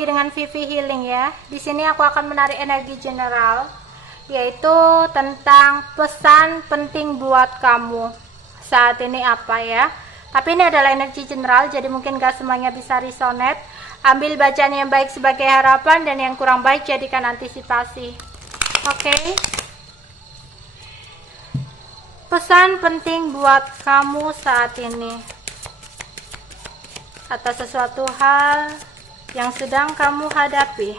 lagi dengan Vivi Healing ya. Di sini aku akan menarik energi general, yaitu tentang pesan penting buat kamu saat ini apa ya. Tapi ini adalah energi general, jadi mungkin gak semuanya bisa resonate. Ambil bacaan yang baik sebagai harapan dan yang kurang baik jadikan antisipasi. Oke. Pesan penting buat kamu saat ini atas sesuatu hal yang sedang kamu hadapi.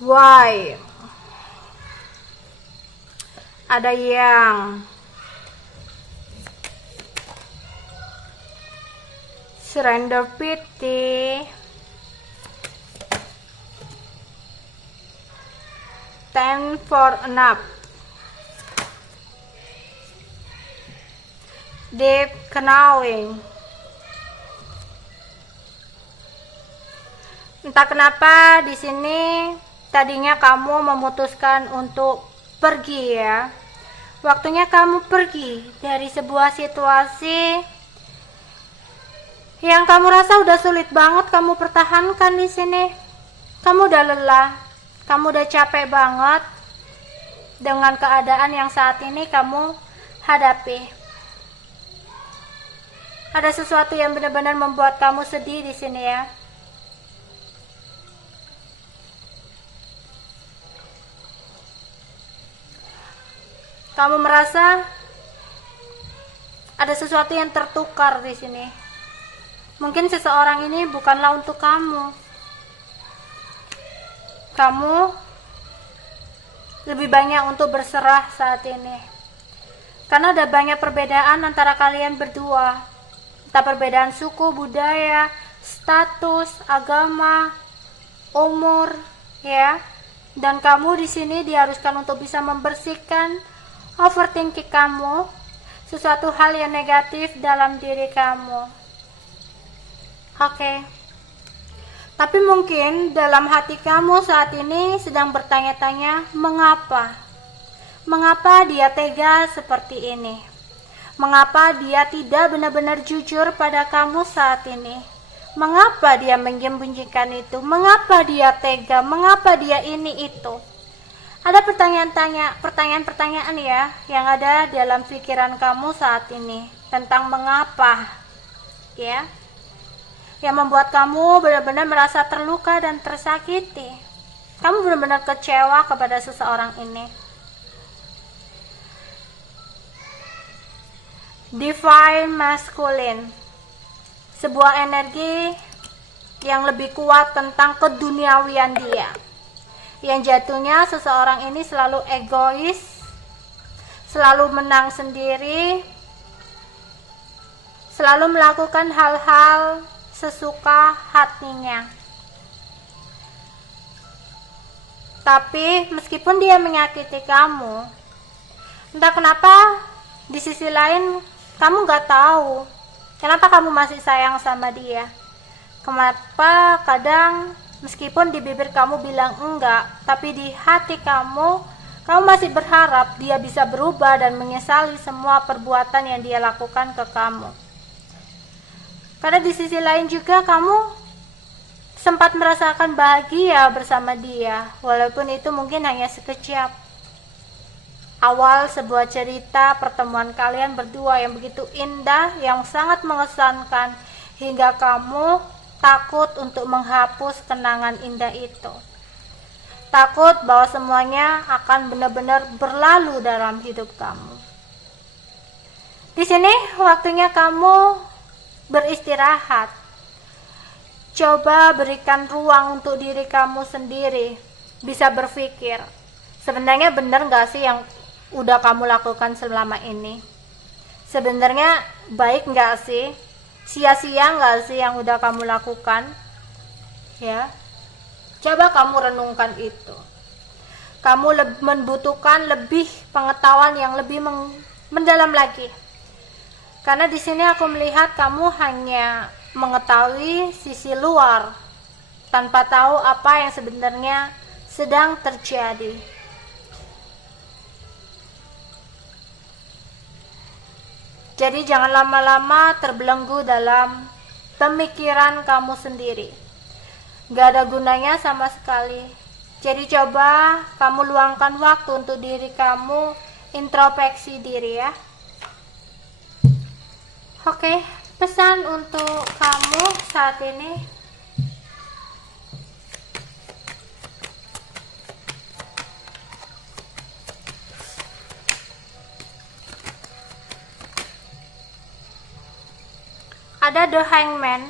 Why? Ada yang surrender pity, time for enough, deep knowing. Entah kenapa di sini tadinya kamu memutuskan untuk pergi ya. Waktunya kamu pergi dari sebuah situasi yang kamu rasa udah sulit banget kamu pertahankan di sini. Kamu udah lelah, kamu udah capek banget dengan keadaan yang saat ini kamu hadapi. Ada sesuatu yang benar-benar membuat kamu sedih di sini ya. Kamu merasa ada sesuatu yang tertukar di sini. Mungkin seseorang ini bukanlah untuk kamu. Kamu lebih banyak untuk berserah saat ini. Karena ada banyak perbedaan antara kalian berdua. Entah perbedaan suku, budaya, status, agama, umur, ya. Dan kamu di sini diharuskan untuk bisa membersihkan overthinking kamu, sesuatu hal yang negatif dalam diri kamu. Oke. Tapi mungkin dalam hati kamu saat ini sedang bertanya-tanya, mengapa? Mengapa dia tega seperti ini? Mengapa dia tidak benar-benar jujur pada kamu saat ini? Mengapa dia menyembunyikan itu? Mengapa dia tega? Mengapa dia ini itu? Ada pertanyaan-pertanyaan ya yang ada dalam pikiran kamu saat ini tentang mengapa, ya, yang membuat kamu benar-benar merasa terluka dan tersakiti. Kamu benar-benar kecewa kepada seseorang ini. Divine Masculine, sebuah energi yang lebih kuat tentang keduniawian dia, yang jatuhnya seseorang ini selalu egois, selalu menang sendiri, selalu melakukan hal-hal sesuka hatinya. Tapi meskipun dia menyakiti kamu, entah kenapa di sisi lain kamu gak tahu kenapa kamu masih sayang sama dia. Kenapa kadang meskipun di bibir kamu bilang enggak, tapi di hati kamu masih berharap dia bisa berubah dan menyesali semua perbuatan yang dia lakukan ke kamu. Karena di sisi lain juga kamu sempat merasakan bahagia bersama dia, walaupun itu mungkin hanya sekejap. Awal sebuah cerita pertemuan kalian berdua yang begitu indah, yang sangat mengesankan, hingga kamu takut untuk menghapus kenangan indah itu. Takut bahwa semuanya akan benar-benar berlalu dalam hidup kamu. Di sini waktunya kamu beristirahat. Coba berikan ruang untuk diri kamu sendiri bisa berpikir, sebenarnya benar gak sih yang udah kamu lakukan selama ini? Sebenarnya baik gak sih? Sia-sia nggak sih yang udah kamu lakukan? Ya, coba kamu renungkan itu. Kamu membutuhkan lebih pengetahuan yang lebih mendalam lagi. Karena di sini aku melihat kamu hanya mengetahui sisi luar tanpa tahu apa yang sebenarnya sedang terjadi. Jadi jangan lama-lama terbelenggu dalam pemikiran kamu sendiri. Gak ada gunanya sama sekali. Jadi coba kamu luangkan waktu untuk diri kamu, introspeksi diri ya. Oke, pesan untuk kamu saat ini. Ada The Hangman.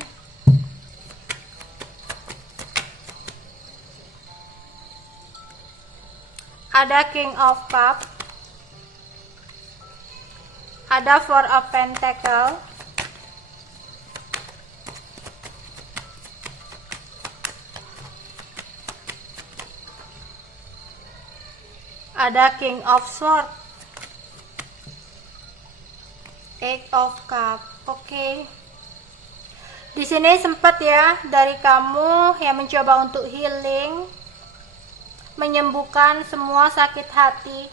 Ada King of Cup. Ada Four of Pentacle. Ada King of Sword. Eight of Cup. Oke. Di sini sempat ya dari kamu yang mencoba untuk healing, menyembuhkan semua sakit hati,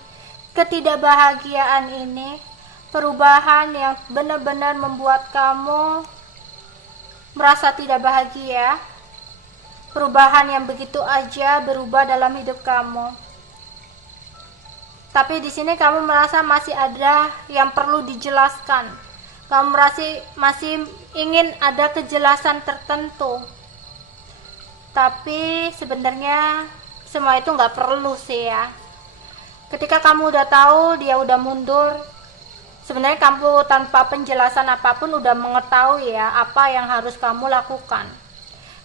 ketidakbahagiaan ini, perubahan yang benar-benar membuat kamu merasa tidak bahagia, perubahan yang begitu aja berubah dalam hidup kamu. Tapi di sini kamu merasa masih ada yang perlu dijelaskan. Kamu masih ingin ada kejelasan tertentu. Tapi sebenarnya semua itu nggak perlu sih ya. Ketika kamu udah tahu dia udah mundur, sebenarnya kamu tanpa penjelasan apapun udah mengetahui ya apa yang harus kamu lakukan.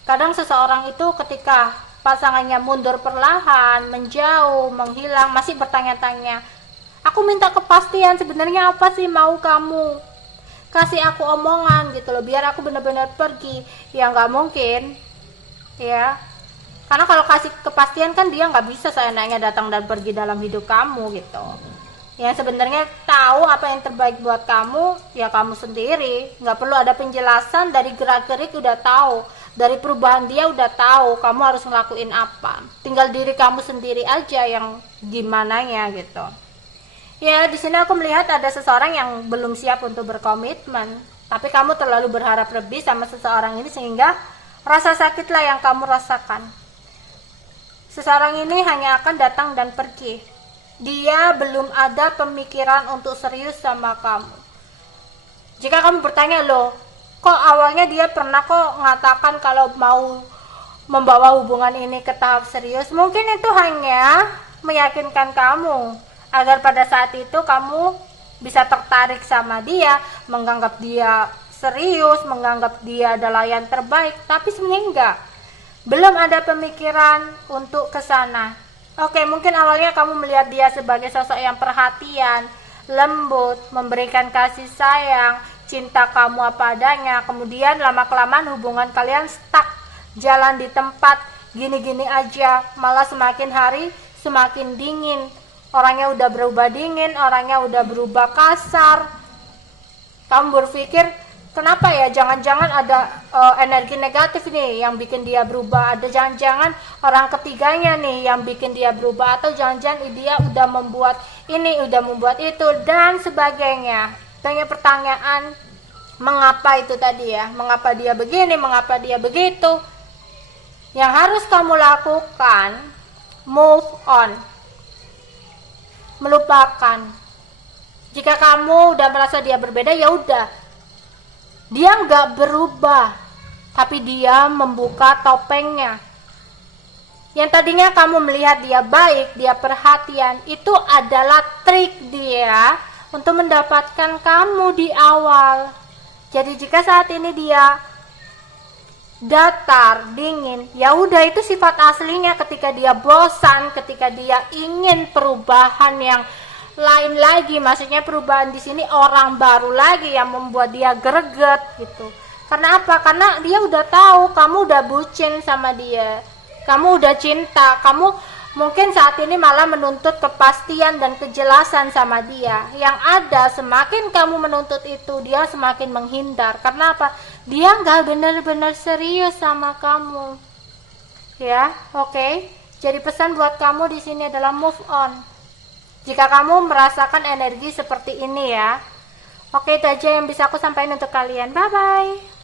Kadang seseorang itu ketika pasangannya mundur perlahan, menjauh, menghilang, masih bertanya-tanya, aku minta kepastian sebenarnya apa sih mau kamu, kasih aku omongan gitu loh, biar aku benar-benar pergi. Ya nggak mungkin ya, karena kalau kasih kepastian kan dia nggak bisa seenaknya datang dan pergi dalam hidup kamu gitu. Yang sebenarnya tahu apa yang terbaik buat kamu ya kamu sendiri. Nggak perlu ada penjelasan, dari gerak-gerik udah tahu, dari perubahan dia udah tahu kamu harus ngelakuin apa. Tinggal diri kamu sendiri aja yang gimananya gitu. Ya, di sini aku melihat ada seseorang yang belum siap untuk berkomitmen, tapi kamu terlalu berharap lebih sama seseorang ini sehingga rasa sakitlah yang kamu rasakan. Seseorang ini hanya akan datang dan pergi. Dia belum ada pemikiran untuk serius sama kamu. Jika kamu bertanya, loh, kok awalnya dia pernah kok mengatakan kalau mau membawa hubungan ini ke tahap serius? Mungkin itu hanya meyakinkan kamu agar pada saat itu kamu bisa tertarik sama dia, menganggap dia serius, menganggap dia adalah yang terbaik. Tapi sebenarnya enggak, belum ada pemikiran untuk kesana. Oke, mungkin awalnya kamu melihat dia sebagai sosok yang perhatian, lembut, memberikan kasih sayang, cinta kamu apa adanya. Kemudian lama-kelamaan hubungan kalian stuck, jalan di tempat, gini-gini aja, malah semakin hari semakin dingin. Orangnya udah berubah dingin, orangnya udah berubah kasar. Kamu berpikir, kenapa ya, jangan-jangan ada energi negatif nih yang bikin dia berubah, ada jangan-jangan orang ketiganya nih yang bikin dia berubah, atau jangan-jangan dia udah membuat ini, udah membuat itu, dan sebagainya. Banyak pertanyaan, mengapa itu tadi ya, mengapa dia begini, mengapa dia begitu. Yang harus kamu lakukan, move on, melupakan. Jika kamu udah merasa dia berbeda, ya udah, dia nggak berubah, tapi dia membuka topengnya. Yang tadinya kamu melihat dia baik, dia perhatian, itu adalah trik dia untuk mendapatkan kamu di awal. Jadi jika saat ini dia datar, dingin, ya udah, itu sifat aslinya ketika dia bosan, ketika dia ingin perubahan yang lain lagi. Maksudnya perubahan di sini orang baru lagi yang membuat dia greget gitu. Karena apa? Karena dia udah tahu kamu udah bucin sama dia, kamu udah cinta, kamu mungkin saat ini malah menuntut kepastian dan kejelasan sama dia. Yang ada, semakin kamu menuntut itu, dia semakin menghindar. Karena apa? Dia nggak benar-benar serius sama kamu. Ya, oke. Jadi pesan buat kamu di sini adalah move on. Jika kamu merasakan energi seperti ini ya, Oke, itu aja yang bisa aku sampaikan untuk kalian. Bye-bye.